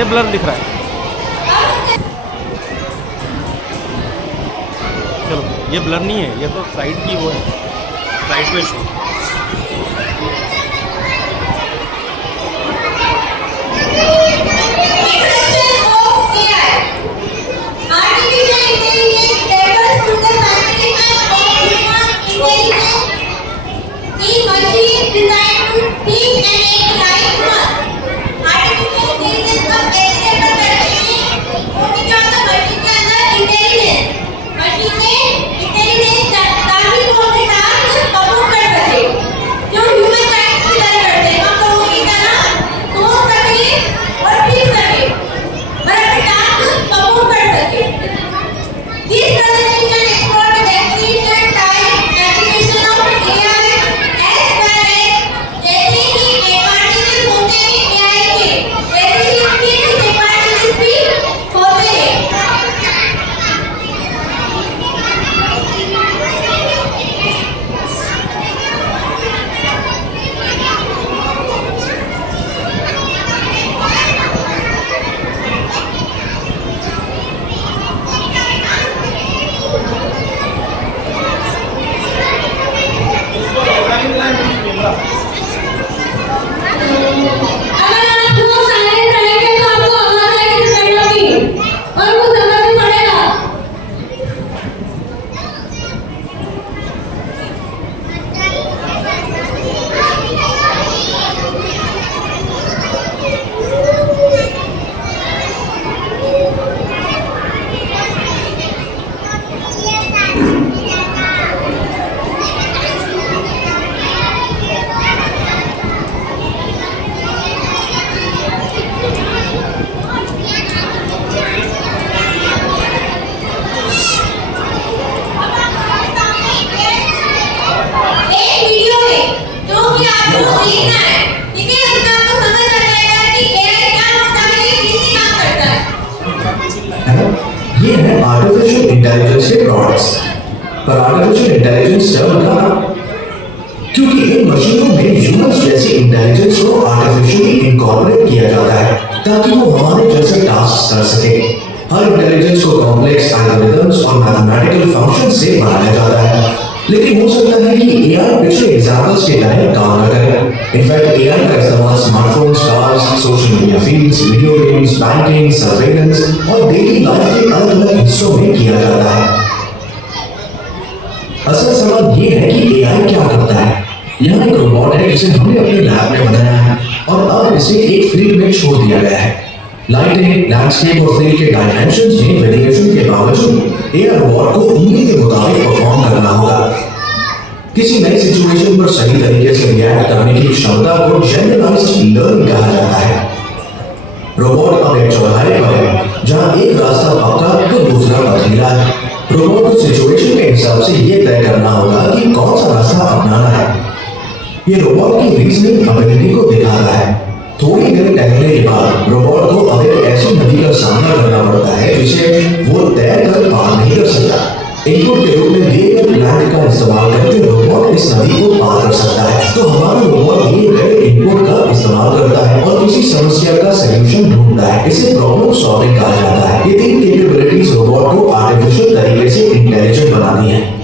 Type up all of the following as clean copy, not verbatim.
ये ब्लर दिख रहा है। चलो ये ब्लर नहीं है, ये तो साइड की वो है, साइड पे शो। ये है आर्टिफिशियल इंटेलिजेंस के प्रोडक्ट्स। पर आर्टिफिशियल इंटेलिजेंस टर्म का, क्योंकि इन मशीनों में ह्यूमंस जैसी इंटेलिजेंस को आर्टिफिशियली इनकॉर्पोरेट किया जाता है ताकि वो हमारे जैसे टास्क कर सके। हर इंटेलिजेंस को कॉम्प्लेक्स एल्गोरिथम्स और मैथमेटिकल फंक्शंस से बनाया जाता है, लेकिन हो सकता है कि एआई पिछले एग्जांपल्स के तरह काम न करे। इनफैक्ट एआई का इस्तेमाल smartphones, cars, social media feeds, video games, banking, surveillance और डेली लाइफ के अलग-अलग हिस्सों में किया जाता है। असल सवाल ये है कि एआई क्या करता है। यहाँ एक रोबोट है जिसे हमने अपने लैब में बनाया है और अब इसे एक फील्ड में छोड़ दिया गया है। लाइटिंग, लैंडस्केप और फील्ड के डायमेंशंस में वेरिएशन के बावजूद एआई रोबोट को उम्मीद के मुताबिक परफॉर्म करना होगा। किसी नई सिचुएशन पर सही तरीके से रिएक्ट करने की क्षमता को जनरलाइज्ड लर्निंग कहा जाता है। रोबोट अब एक चौराहे पर है जहां एक रास्ता पक्का तो दूसरा पथरीला है। रोबोट को सिचुएशन के हिसाब से ये तय करना होगा कि कौन सा रास्ता अपनाना है। ये रोबोट की रीजनिंग एबिलिटी को दिखाता है। थोड़ी देर टहलने के बाद रोबोट को अब एक ऐसी नदी का सामना करना पड़ता है जिसे वो तैरकर पार नहीं कर सकता। इनपुट के रूप में दिए गए प्लान का इस्तेमाल करके रोबोट इस नदी को पार कर सकता है। तो हमारा रोबोट दिए गए इनपुट का इस्तेमाल करता है और किसी समस्या का सलूशन ढूंढता है। इसे प्रॉब्लम सॉल्विंग कहा जाता है। ये तीन कैपेबिलिटीज रोबोट को आर्टिफिशियल तरीके से इंटेलिजेंट बनाती है।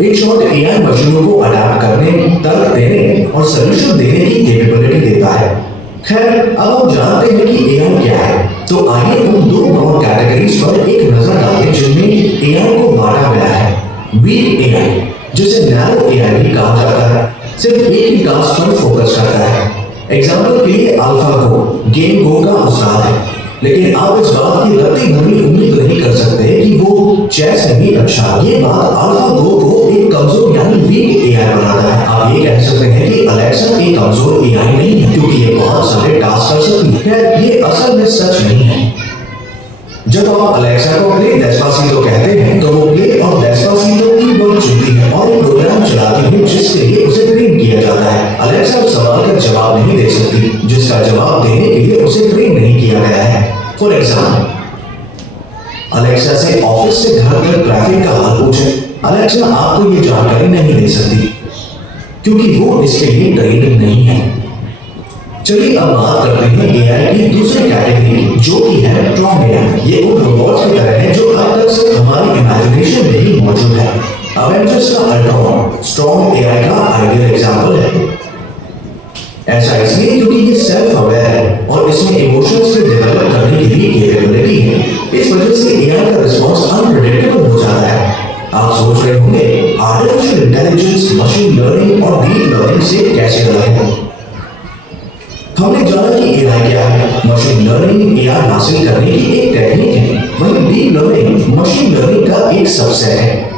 इन शॉर्ट एआई मशीनों को अडैप्ट करने, तर्क देने और सलूशन देने की कैपेबिलिटी देता है। खैर, अब हम जानते हैं कि एआई क्या है, तो आइए उन दो ब्रॉड कैटेगरीज पर एक नजर डालें जिनमें एआई को बांटा गया है। वीक एआई, जिसे नैरो एआई भी कहा जाता है, सिर्फ एक ही टास्क पर फोकस करता है। एग्जाम्पल के लिए अल्फागो गेम गो का उस्ताद है, लेकिन आप इस बात की रत्ती भरी उम्मीद नहीं कर सकते कि वो चेस में भी अच्छा। ये बात अल्फागो को एक कमजोर यानी वीक एआई बनाता है। आप ये कह सकते हैं कि अलेक्सा एक कमजोर एआई नहीं है क्योंकि ये बहुत सारे टास्क कर सकती है। ये असल में सच नहीं है। जब आप अलेक्सा को प्ले डेस्पासितो कहते हैं तो वो प्ले और डेस्पासितो की वर्ड चुनती है और एक प्रोग्राम चलाती है जिसके लिए उसे ट्रेन किया जाता है। अलेक्सा उस सवाल का जवाब नहीं दे सकती जिसका जवाब देने के लिए उसे ट्रेन नहीं किया गया है। फॉर एग्जाम्पल, अलेक्सा से ऑफिस से घर तक ट्रैफिक का हाल पूछें। अलेक्सा आपको ये जानकारी नहीं दे सकती क्योंकि वो इसके लिए ट्रेंड नहीं है। चलिए अब बात करते हैं एआई की दूसरी कैटेगरी की, जो कि है स्ट्रॉन्ग एआई। ये उन रोबोट्स की तरह है जो अब तक सिर्फ हमारी इमेजिनेशन में ही मौजूद है। अवेंजर्स का अल्ट्रॉन स्ट्रॉन्ग एआई का आइडियल एग्जांपल है। ऐसा इसलिए क्योंकि ये सेल्फ अवेयर है और इसमें इमोशंस को डेवलप करने की भी कैपेबिलिटी है। इस वजह से एआई का रिस्पांस अनप्रेडिक्टेबल हो जाता है। आप सोच रहे होंगे आर्टिफिशियल इंटेलिजेंस, मशीन लर्निंग और डीप लर्निंग से कैसे अलग है। हमने जाना कि एआई क्या है। मशीन लर्निंग एआई हासिल करने की एक टेक्निक है, वहीं डीप लर्निंग मशीन लर्निंग का एक सबसेट है।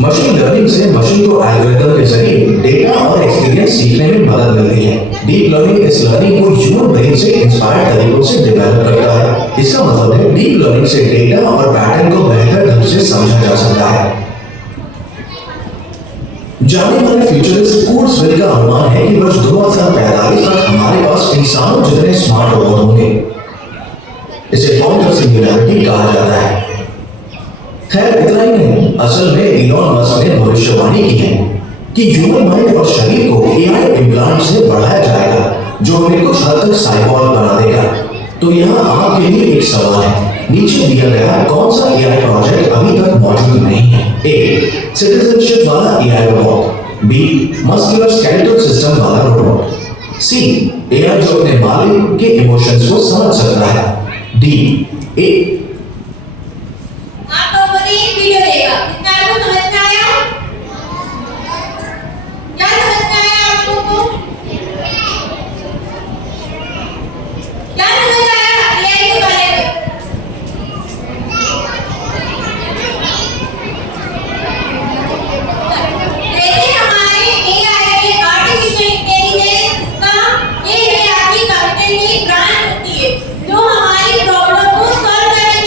मशीन लर्निंग से मशीन को एल्गोरिथम के जरिए डेटा और एक्सपीरियंस सीखने में मदद मिलती है। डीप लर्निंग इस लर्निंग को ह्यूमन ब्रेन से इंस्पायर्ड तरीकों से डेवलप करता है। इसका मतलब है डीप लर्निंग से डेटा और पैटर्न को बेहतर ढंग से समझा जा सकता है। जाने माने फ्यूचरिस्ट कुर्ट्ज़वेल का अनुमान है कि वर्ष 2045 तक हमारे पास इंसानों जितने स्मार्ट रोबोट होंगे। इसे क्वांटम सिंगुलैरिटी कहा जाता है। खैर इतना ही नहीं, असल में इलॉन मस्क ने भविष्यवाणी की है कि ह्यूमन माइंड और शरीर को एआई इम्प्लांट से बढ़ाया जाएगा, जो उन्हें कुछ हद तक साइबॉर्ग बना देगा। तो यहाँ आपके लिए एक सवाल है, नीचे दिया गया कौन सा एआई प्रोजेक्ट अभी तक मौजूद नहीं है। ए, सिटीजनशिप वाला AI robot. B, muscular skeletal system वाला रोबोट। सी, एआई जो अपने मालिक के इमोशंस को समझ सकता है। D, A. आप लोगों ने एक वीडियो देखा, इसका आपको समझ में आया? क्या समझ में आया आप लोगों को? क्या समझ आया एआई के बारे में? जैसे हमारे एआई आर्टिफिशियल इंटेलिजेंस का ये है आपकी कंप्यूटर की ब्रांच होती है जो हमारी प्रॉब्लम को सॉल्व करने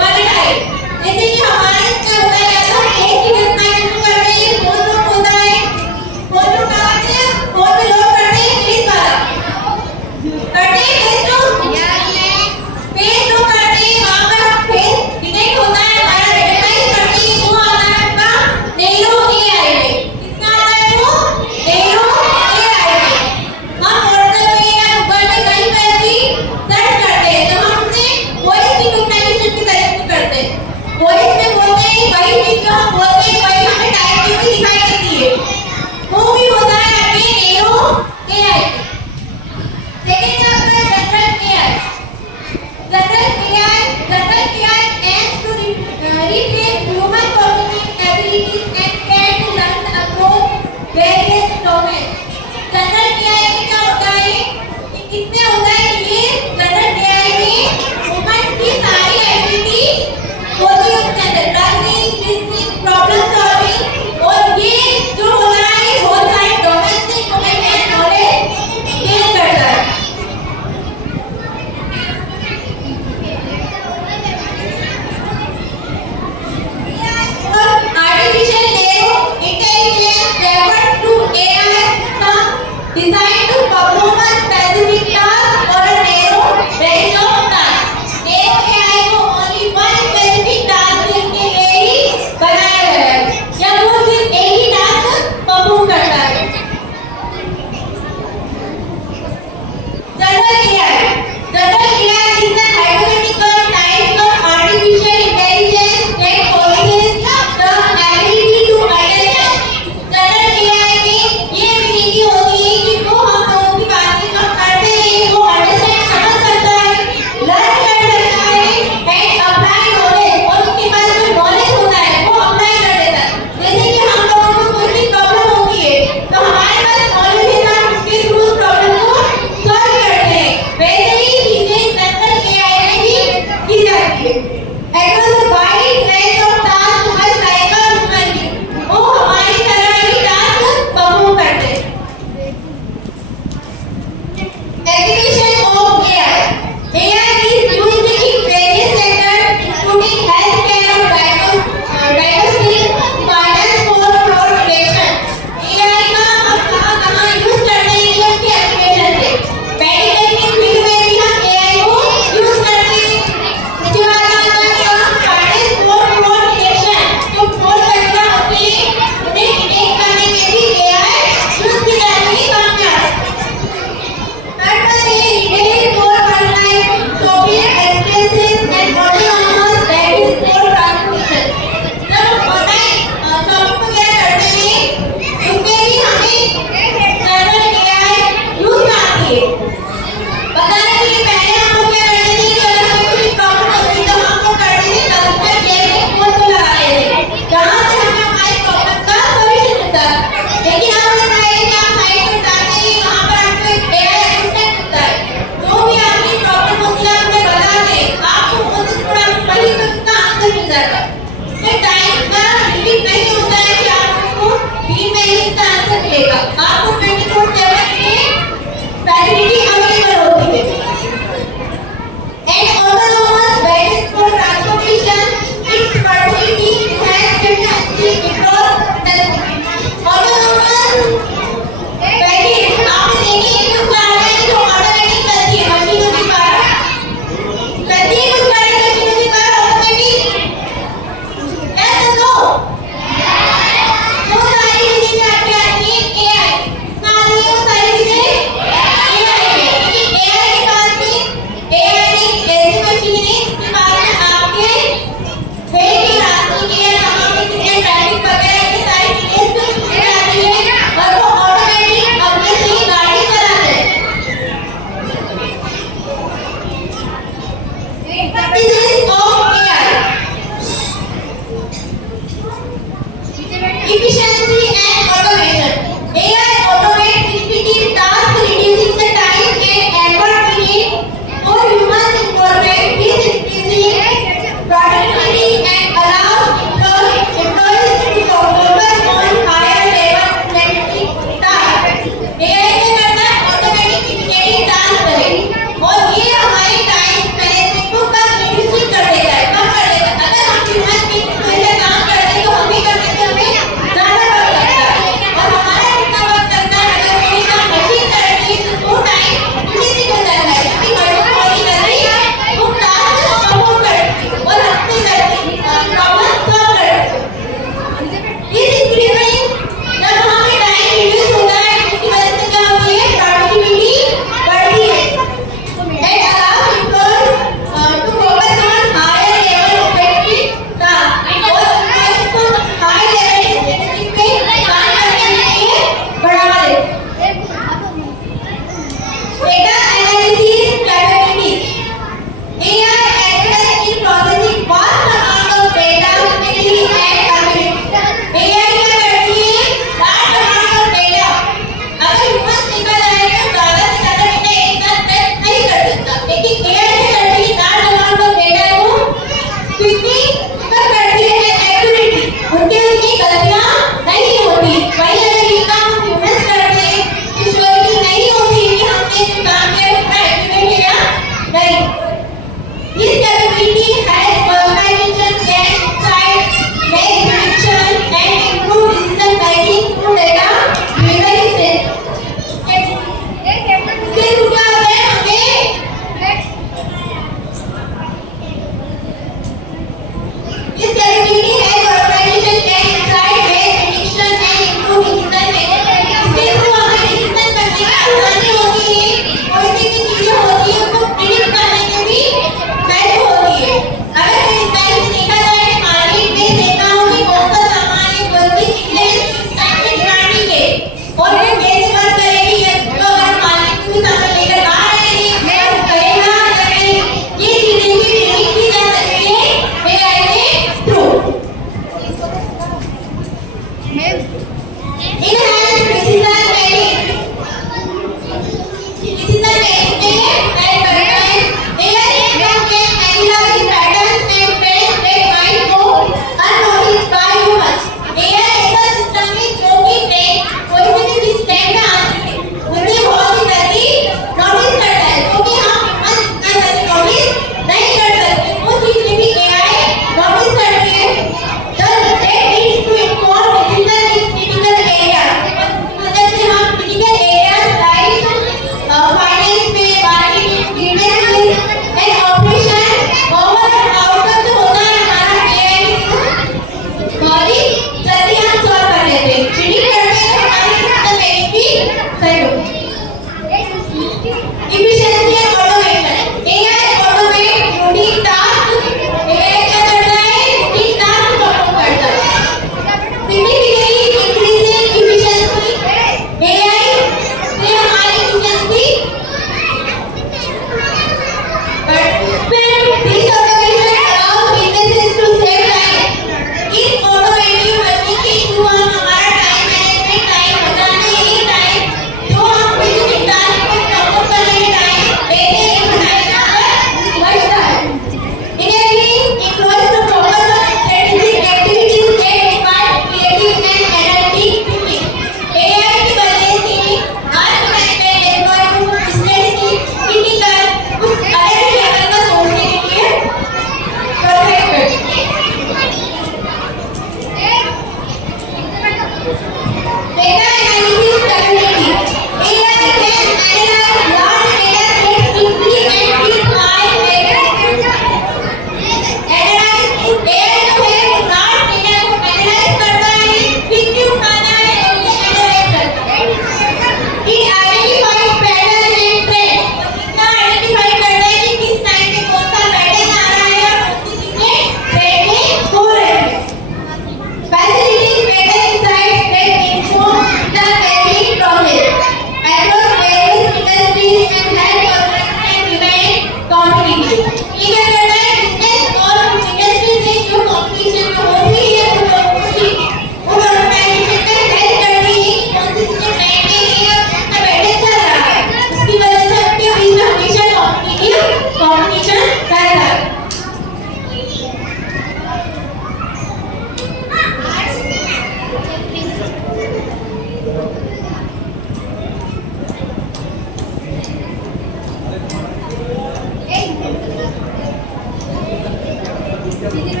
Remember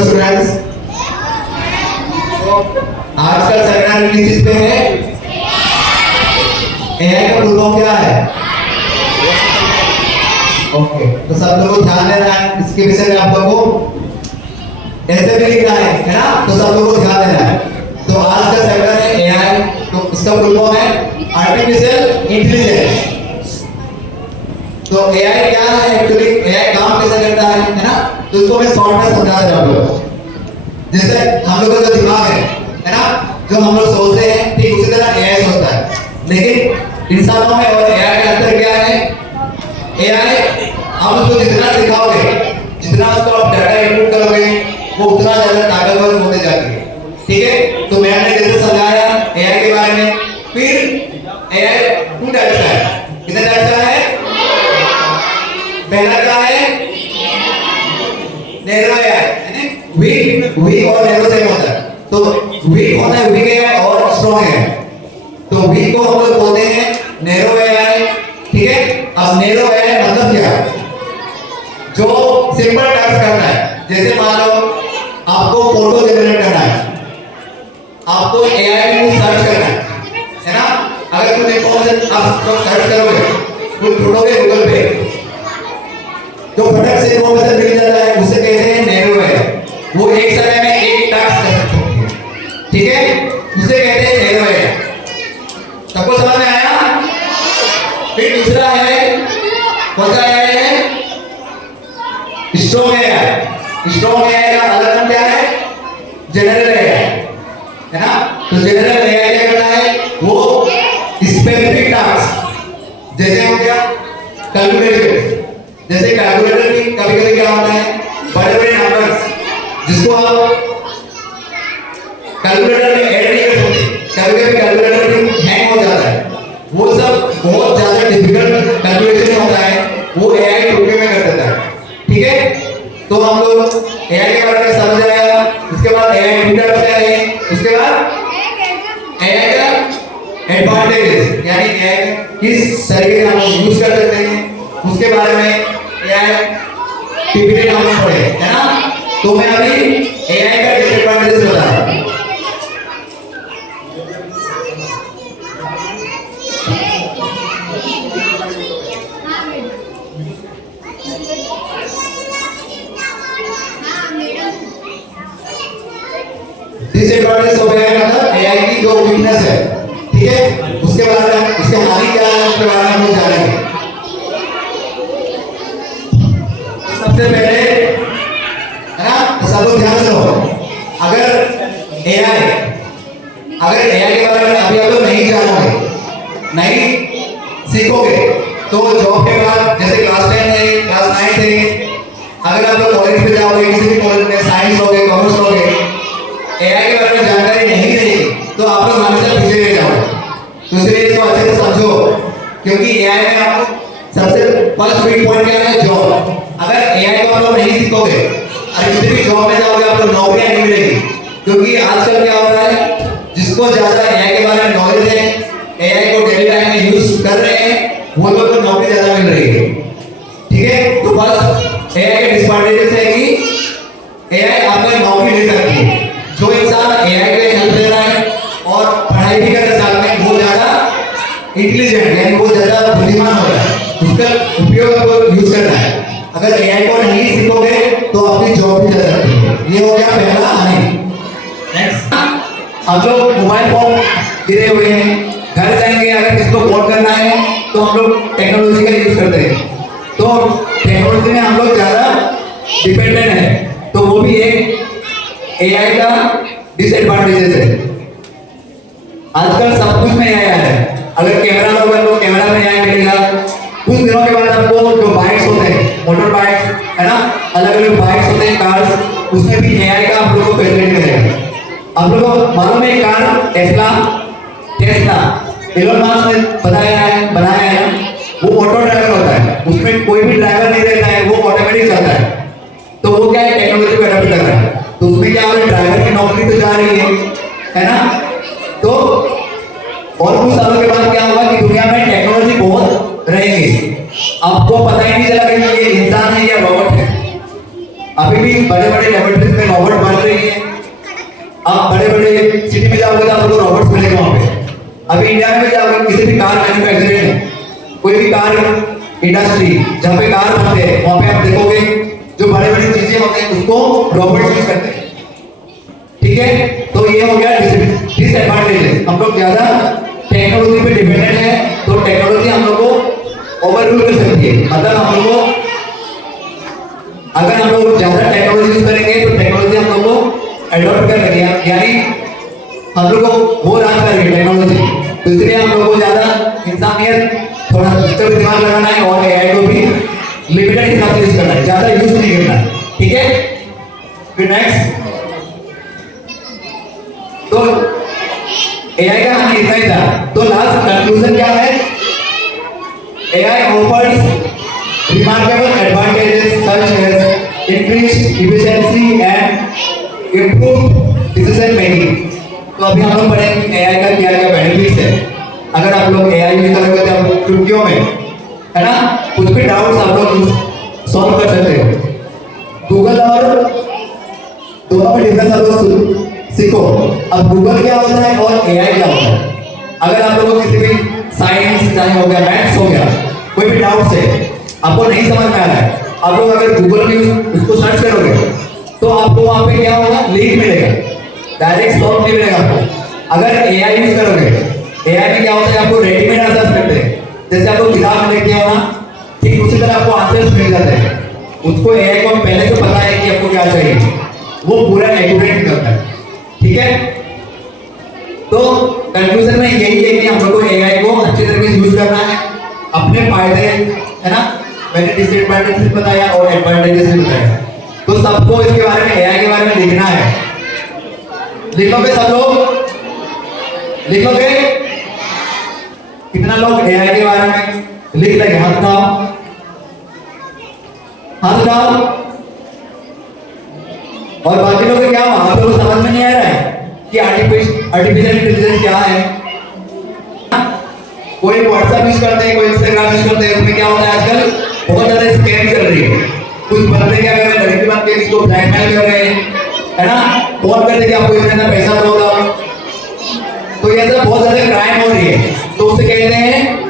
students? आज का सेमिनार किस चीज पे है? एआई का फुल फॉर्म क्या है? ओके, तो सब लोगों को ध्यान देना है इसके विषय में। आप लोगों को ऐसे भी लिखना है ना? तो सब लोगों को ध्यान देना है। तो आज का सेमिनार है एआई, तो इसका फुल फॉर्म है आर्टिफिशियल इंटेलिजेंस। तो एआई क्या है एक्चुअली, एआई काम कैसे करता है ना? तो उसको मैं शॉर्ट में समझा रहा हूं आपको। जैसे हम लोगों का जो दिमाग है ना, जो हम लोग सोचते हैं ठीक उसी तरह एआई सोचता है। लेकिन इंसानों में और एआई का अंतर क्या है? एआई आप उसको जितना सिखाओगे, जितना उसको आप डाटा इनपुट करोगे, वो उतना ज्यादा ताकतवर होते जाती है। ठीक है, तो मैंने जैसे समझाया एआई के बारे में। फिर एआई टू टाइप्स का है। कितने टाइप्स का है? पहला क्या है? नैरो एआई, वीक और नैरो सेम होता है। तो वीक होता है वीक एआई और स्ट्रॉन्ग एआई। तो वीक को हम लोग बोलते हैं नैरो एआई। ठीक है, अब नैरो एआई मतलब क्या है? जो सिंपल टास्क करना है। जैसे मान लो आपको फोटो जनरेट करना है, आपको एआई में कुछ सर्च करना है ना? अगर कुछ इंफॉर्मेशन आप सर्च करोगे, कुछ ढूंढोगे गूगल पे, जो फटक से इंफॉर्मेशन मिल जाता है उसे कहते हैं नैरो एआई। वो एक समय में एक टास्क कर सकते हैं। ठीक है, उसे कहते हैं नैरो एआई। सबको समझ में आया? फिर दूसरा है, कौन सा एआई है? Strong AI. स्ट्रॉन्ग एआई का अलग नाम क्या है? जनरल एआई, है ना? तो जनरल एआई क्या करता है? वो स्पेसिफिक टास्क, जैसे हो गया कैलकुलेटर। जैसे कैलकुलेटर भी कभी कभी क्या होता है, बड़े बड़े नंबर्स जिसको आप कैलकुलेटर में ऐड नहीं कर सकते, कभी कभी कैलकुलेटर भी हैंग हो जाता है। वो सब बहुत ज्यादा डिफिकल्ट कैलकुलेशन होता है, वो एआई टुकड़े में कर देता है। ठीक है, तो हम लोग एआई के बारे में समझ आया। उसके बाद एआई ट्विटर से आए, उसके बाद एआई का एडवांटेजेस, यानी एआई किस तरीके से हम लोग यूज कर सकते हैं, उसके बारे में एआई पीपीटी हम लोग पढ़े, है ना? तो मैं अभी एआई का डिसएडवांटेजेस बता रहा हूं। डिसएडवांटेज हो गया मतलब एआई की जो वीकनेस है। ठीक है, उसके बारे में, उसके हानि क्या है उसके बारे में हम लोग जानेंगे। सबसे पहले, है ना, तो सब लोग ध्यान से सुनो। अगर एआई के बारे में अभी आप लोग नहीं जानोगे, नहीं सीखोगे, तो जॉब के बाद जैसे क्लास 10 है, क्लास 9 है, अगर आप लोग कॉलेज में जाओगे, किसी भी कॉलेज में साइंस लोगे, कॉमर्स लोगे, एआई के बारे में जानकारी नहीं रहेगी तो आप लोग हमेशा पीछे रह जाओगे। तो इसलिए इसको अच्छे से समझो, क्योंकि एआई में आपको सबसे फर्स्ट वीक पॉइंट क्या है? जॉब। अगर एआई को आप लोग नहीं सीखोगे और किसी भी जॉब में जाओगे, आप लोग नौकरियां नहीं मिलेगी। क्योंकि आजकल क्या हो रहा है, जिसको ज्यादा एआई के बारे में नॉलेज है, एआई को डेली लाइफ में यूज कर रहे हैं, वो लोग को नौकरी ज्यादा मिल रही है। ठीक है, तो बस एआई के डिसएडवांटेजेस है कि एआई आपको नौकरी ले सकती है। जो इंसान एआई के हेल्प ले रहा है और पढ़ाई भी कर रहा है, वो ज्यादा इंटेलिजेंट यानी वो ज्यादा बुद्धिमान हो रहा है, उसका उपयोग आपको यूज करना है। अगर एआई को नहीं सीखोगे तो अपनी जॉब भी जा सकती है। ये हो गया पहला हानि। नेक्स्ट, हम लोग मोबाइल फोन गिरे हुए हैं, घर जाएंगे, अगर किसी को कॉल करना है तो हम लोग टेक्नोलॉजी का यूज करते हैं। तो टेक्नोलॉजी में हम लोग ज्यादा डिपेंडेंट है, तो वो भी एक एआई का डिसएडवांटेजेस है। आजकल सब कुछ में एआई है। अगर कैमरा लोगे तो कैमरा में एआई मिलेगा। कुछ दिनों के बाद आपको जो बाइक्स होते हैं, मोटर बाइक्स, है ना, अलग अलग बाइक्स होते हैं, कार्स, उसमें भी एआई का आप लोगों को फैसिलिटी मिलेगा। आप लोगों को मालूम है कार टेस्ला एलोन मस्क ने बनाया है, वो ऑटो ड्राइवर होता है, उसमें कोई भी ड्राइवर नहीं रहता है, वो ऑटोमेटिक चलता है। तो वो क्या है, टेक्नोलॉजी को अडॉप्ट कर रहा है। तो उसमें क्या है, ड्राइवर की नौकरी तो जा रही है ना? तो और कुछ सालों के बाद क्या होगा कि दुनिया में टेक्नोलॉजी बहुत आपको पता ही नहीं चला कि ये इंसान है या रोबोट है। अभी भी बड़े बड़े लेबोरेटरीज में रोबोट बन रही है। आप बड़े बड़े सिटी में जाओगे तो आपको रोबोट्स मिलेंगे वहां पे। अभी इंडिया में जाओगे किसी भी कार मैन्युफैक्चरिंग में, कोई भी कार इंडस्ट्री जहाँ पे कार बनते हैं वहां पे आप देखोगे जो बड़े बड़ी चीजें होते हैं उसको रोबोट यूज करते हैं। ठीक है, तो ये हो गया डिसएडवांटेज। हम लोग ज्यादा टेक्नोलॉजी पे डिपेंडेंट है, तो टेक्नोलॉजी हम लोग को ओवररूल कर सकती है। मतलब हम लोग को अगर हम लोग ज्यादा टेक्नोलॉजी यूज करेंगे तो टेक्नोलॉजी हम लोग को एडॉप्ट कर लेंगे, यानी हम लोग को वो राज करेंगे टेक्नोलॉजी। तो इसलिए हम लोग को ज्यादा इंसानियत थोड़ा इसका भी दिमाग लगाना है और एआई को भी लिमिटेड हिसाब से यूज करना है, ज्यादा यूज नहीं करना। ठीक है, फिर नेक्स्ट, तो एआई का हमें इतना ही था। तो लास्ट कंक्लूजन क्या है? AI offers remarkable advantages such as increased efficiency and improved decision making। तो अभी हम लोग पढ़ेंगे एआई का क्या क्या बेनिफिट्स है। अगर आप लोग एआई यूज करोगे तो आप छुट्टियों में, है ना, कुछ भी डाउट्स आप लोग सॉल्व कर सकते हो। गूगल और दोनों में डिफरेंस आप लोग सीखो। अब गूगल क्या होता है और एआई क्या होता है। अगर आप लोगों को किसी भी साइंस चाहे हो गया, मैथ्स हो गया, कोई भी डाउट्स है आपको नहीं समझ में आ रहा है, आप लोग अगर गूगल में उसको सर्च करोगे तो आपको वहां पे क्या होगा, लिंक मिलेगा, डायरेक्ट सॉल्व नहीं मिलेगा आपको। अगर एआई यूज करोगे, एआई में क्या होता है, आपको रेडीमेड आंसर्स मिलते हैं। जैसे आपको किताब में लिख दिया हो ना, ठीक उसी तरह आपको आंसर्स मिल जाते हैं। उसको एआई को पहले से पता है कि आपको क्या चाहिए, वो पूरा एक्यूरेट करता है। ठीक है, तो कंक्लूजन में यही है कि हम लोग को एआई को अच्छे तरीके से यूज करना है, अपने फायदे, है ना, मैंने डिसएडवांटेजेस बताया और एडवांटेजेस भी बताया। तो सबको इसके बारे में, एआई के बारे में लिखना है। लिखोगे सब लोग? लिखोगे? कितना लोग एआई के बारे में लिख लेंगे? हाथ उठाओ, हाथ उठाओ। और बाकी लोग क्या हुआ, आप लोगों को समझ में नहीं आ रहा है कि आर्टिफिशियल इंटेलिजेंस क्या है? कोई व्हाट्सएप यूज करते हैं, कोई इंस्टाग्राम यूज करते हैं, उसमें क्या होता है आजकल बहुत ज्यादा स्कैम चल रही है। कुछ बंदे क्या कर रहे हैं, लड़की बात करके इसको ब्लैकमेल कर रहे हैं, है ना, फोन करते कि आपको इतना पैसा दोगा। तो ये सब बहुत ज्यादा क्राइम हो रही है, तो उसे कहते हैं